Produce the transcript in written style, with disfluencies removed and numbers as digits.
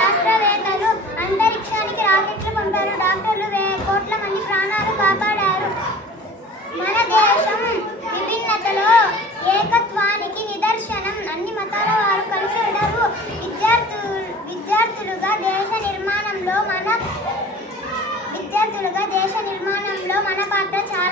శాస్త్రవేత్తలు అంతరిక్షానికి రాకెట్లు పంపారు. డాక్టర్లు కోట్ల మంది ప్రాణాలు కాపాడారు. మన దేశం విభిన్నతలో ఏకత్వానికి నిదర్శనం. అన్ని మతాల వారు కలిసి ఉండరు. విద్యార్థులుగా దేశ నిర్మాణంలో మన పాత్ర చాలా